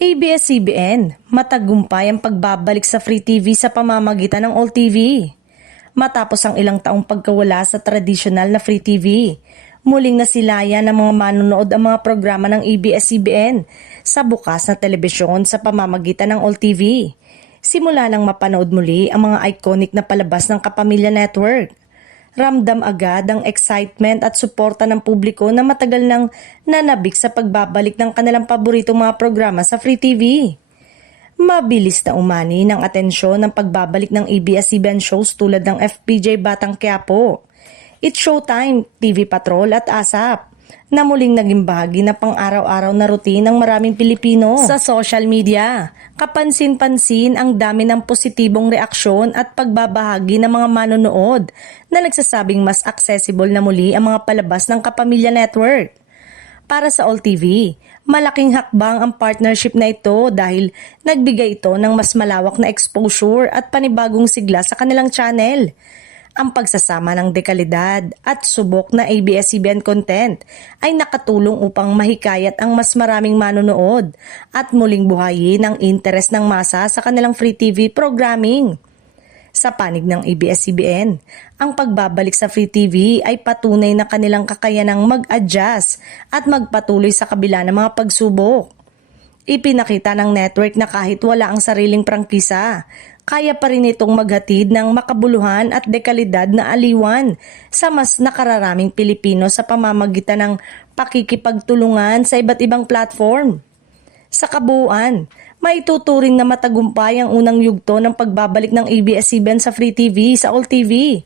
ABS-CBN, matagumpay ang pagbabalik sa Free TV sa pamamagitan ng All TV. Matapos ang ilang taong pagkawala sa tradisyonal na Free TV, muling nasilaya ng mga manonood ang mga programa ng ABS-CBN sa bukas na telebisyon sa pamamagitan ng All TV. Simula nang mapanood muli ang mga iconic na palabas ng Kapamilya Network. Ramdam agad ang excitement at suporta ng publiko na matagal nang nanabik sa pagbabalik ng kanilang paboritong mga programa sa Free TV. Mabilis na umani ng atensyon ng pagbabalik ng ABS-CBN shows tulad ng FPJ Batang Quiapo, It's Showtime, TV Patrol at ASAP, na muling naging bahagi na pang-araw-araw na routine ng maraming Pilipino. Sa social media, kapansin-pansin ang dami ng positibong reaksyon at pagbabahagi ng mga manonood na nagsasabing mas accessible na muli ang mga palabas ng Kapamilya Network. Para sa All TV, malaking hakbang ang partnership na ito dahil nagbigay ito ng mas malawak na exposure at panibagong sigla sa kanilang channel. Ang pagsasama ng dekalidad at subok na ABS-CBN content ay nakatulong upang mahikayat ang mas maraming manonood at muling buhayin ang interes ng masa sa kanilang Free TV programming. Sa panig ng ABS-CBN, ang pagbabalik sa Free TV ay patunay na kanilang kakayanang mag-adjust at magpatuloy sa kabila ng mga pagsubok. Ipinakita ng network na kahit wala ang sariling prangkisa, kaya pa rin itong maghatid ng makabuluhan at dekalidad na aliwan sa mas nakararaming Pilipino sa pamamagitan ng pakikipagtulungan sa iba't ibang platform. Sa kabuuan, maituturing na matagumpay ang unang yugto ng pagbabalik ng ABS-CBN sa Free TV sa All TV.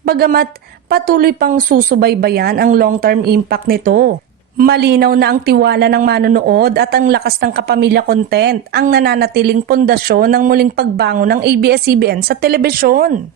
Bagamat patuloy pang susubaybayan ang long-term impact nito. Malinaw na ang tiwala ng manonood at ang lakas ng kapamilya content ang nananatiling pundasyon ng muling pagbangon ng ABS-CBN sa telebisyon.